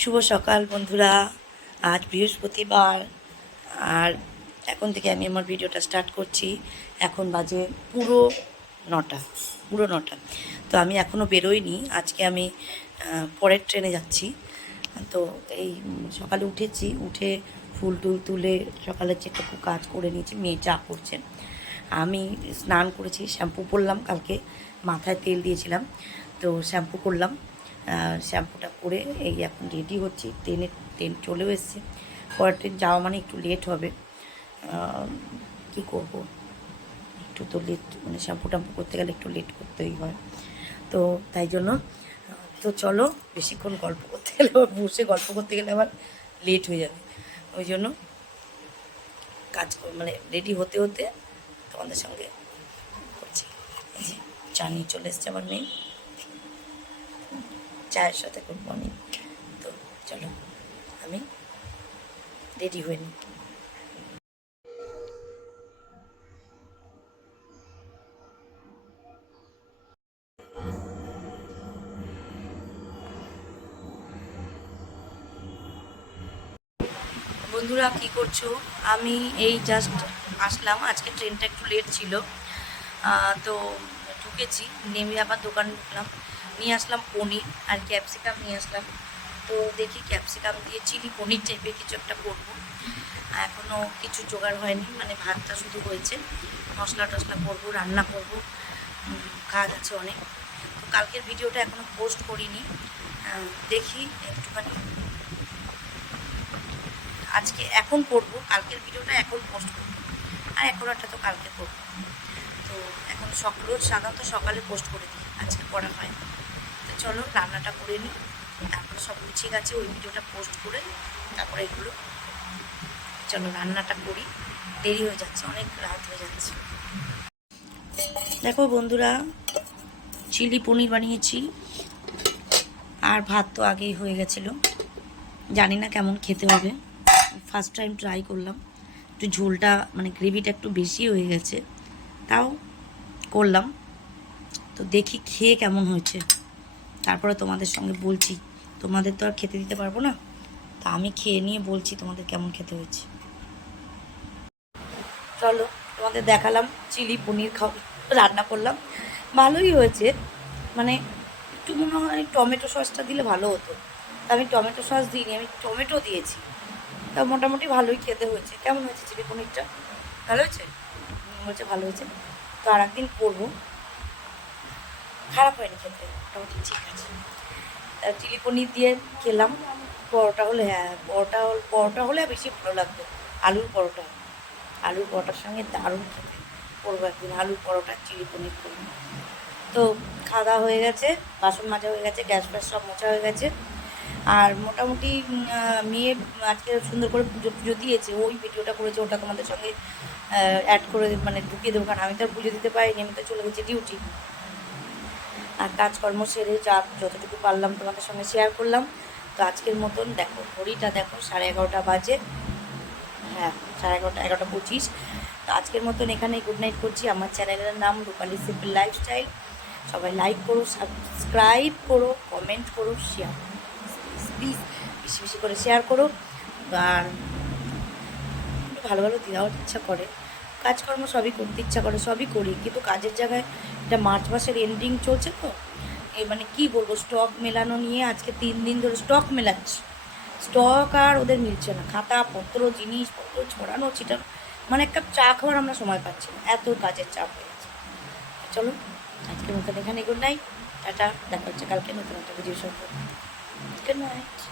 শুভ সকাল বন্ধুরা। আজ বৃহস্পতিবার। আর এখন থেকে আমি আমার ভিডিওটা স্টার্ট করছি। এখন বাজে পুরো নটা পুরো নটা। তো আমি এখনও বেরোইনি। আজকে আমি পরের ট্রেনে যাচ্ছি। তো এই সকালে উঠেছি, উঠে ফুল টুল তুলে সকালে যেটুকু কাজ করে নিয়েছি, মেয়ে চা করছে। আমি স্নান করেছি, শ্যাম্পু করলাম কালকে, মাথায় তেল দিয়েছিলাম। তো শ্যাম্পু করলাম। শ্যাম্পুটা করে এই এখন রেডি হচ্ছি। ট্রেনে ট্রেন চলেও এসছে। পরের ট্রেন যাওয়া মানে একটু লেট হবে। কি করব? একটু তো লেট মানে শ্যাম্পু ট্যাম্পু করতে গেলে একটু লেট করতেই হয়। তো তাই জন্য তো চলো বেশিক্ষণ গল্প করতে গেলে আবার বসে গল্প করতে গেলে আবার লেট হয়ে যাবে। ওই জন্য কাজ মানে রেডি হতে হতে তোমাদের সঙ্গে করছি। এই যে চা নিয়ে চলে এসছে আমার মেয়ে চায়ের সাথে গুড মর্নিং তো চলো, আমি রেডি হয়ে নিই। বন্ধুরা, কি করছ? আমি এই জাস্ট আসলাম। আজকে ট্রেনটা একটু লেট ছিল। তো ঢুকেছি, নেমে আবার দোকান ঢুকলাম। নিয়ে আসলাম পনির আর ক্যাপসিকাম নিয়ে আসলাম। তো দেখি ক্যাপসিকাম দিয়ে চিলি পনির টাইপের কিছু একটা করব। এখনও কিছু জোগাড় হয়নি মানে ভাতটা শুধু হয়েছে। মশলা টশলা করব, রান্না করব। কাজ আছে অনেক। তো কালকের ভিডিওটা এখনও পোস্ট করিনি। দেখি একটুখানি। আজকে এখন করব, কালকের ভিডিওটা এখন পোস্ট করব। আর এখন একটা তো কালকে করব। তো এখন সক রোজ সাধারণত সকালে পোস্ট করে দিই, আজকে করা হয়। তো চলো রান্নাটা করে নিই। তারপরে সব গুছিয়ে গেছে, ওই ভিডিওটা পোস্ট করে তারপরে এগুলো চলো রান্নাটা করি। দেরি হয়ে যাচ্ছে, অনেক রাত হয়ে যাচ্ছে। দেখো বন্ধুরা, চিলি পনির বানিয়েছি। আর ভাত তো আগেই হয়ে গেছিল। জানি না কেমন খেতে হবে। ফার্স্ট টাইম ট্রাই করলাম। একটু ঝোলটা মানে গ্রেভিটা একটু বেশি হয়ে গেছে। তাও করলাম। তো দেখি খেয়ে কেমন হয়েছে। তারপরে তোমাদের সঙ্গে বলছি, তোমাদের তো আর খেতে দিতে পারব না। তা আমি খেয়ে নিয়ে বলছি তোমাদের কেমন খেতে হয়েছে। চলো, তোমাদের দেখালাম চিলি পনির খাও, রান্না করলাম। ভালোই হয়েছে। মানে একটু মনে হয় টমেটো সসটা দিলে ভালো হতো। আমি টমেটো সস দিইনি, আমি টমেটো দিয়েছি। তা মোটামুটি ভালোই খেতে হয়েছে। কেমন হয়েছে চিলি পনিরটা? ভালো হয়েছে? বলছে ভালো হয়েছে। তো আর একদিন করব। খারাপ হয়নি খেতে, মোটামুটি ঠিক আছে। চিলি পনির দিয়ে খেলাম। পরোটা হলে হ্যাঁ পরোটা হল, পরোটা হলে বেশি ভালো লাগতো। আলুর পরোটা। আলুর পরোটার সঙ্গে দারুণ খেতে। করব একদিন আলুর পরোটা, চিলি পনির করব। তো খাওয়া দাওয়া হয়ে গেছে, বাসন মাজা হয়ে গেছে, গ্যাস ফ্যাস সব মোছা হয়ে গেছে। আর মোটামুটি মেয়ে আজকে সুন্দর করে পুজো পুজো দিয়েছে। ওই ভিডিওটা করেছে, ওটা তোমাদের সঙ্গে অ্যাড করে মানে ঢুকিয়ে দেবো, কারণ আমি তো আর পুজো দিতে পারিনি, আমি তো চলে গেছি ডিউটি আর কাজকর্ম সেরে যা যতটুকু পারলাম তোমাদের সঙ্গে শেয়ার করলাম। তো আজকের মতন দেখো, ঘড়িটা দেখো, সাড়ে এগারোটা বাজে। হ্যাঁ সাড়ে এগারোটা এগারোটা পঁচিশ। তো আজকের মতন এখানেই গুড নাইট করছি। আমার চ্যানেলের নাম রূপালী সিম্পল লাইফস্টাইল সবাই লাইক করো সাবস্ক্রাইব করো কমেন্ট করো শেয়ার প্লিজ বেশি বেশি করে শেয়ার করো। আর ভালো ভালো দেওয়ার ইচ্ছা করে। কাজকর্ম সবই করতে ইচ্ছা করে, সবই করি। কিন্তু কাজের জায়গায় এটা মার্চ মাসের এন্ডিং চলছে তো। এই মানে কি বলব স্টক মেলানো নিয়ে আজকে তিন দিন ধরে স্টক মেলাচ্ছি। স্টক আর ওদের মিলছে না। খাতা, পত্র জিনিসপত্র ছড়ানো, ছিটানো মানে এক কাপ চা খাওয়ার আমরা সময় পাচ্ছি না। এত কাজের চাপ হয়ে গেছে। চলো আজকের মতন এখানে গুড নাইট টাটা, দেখা হচ্ছে কালকে নতুন একটা ভিডিও সঙ্গে। Good night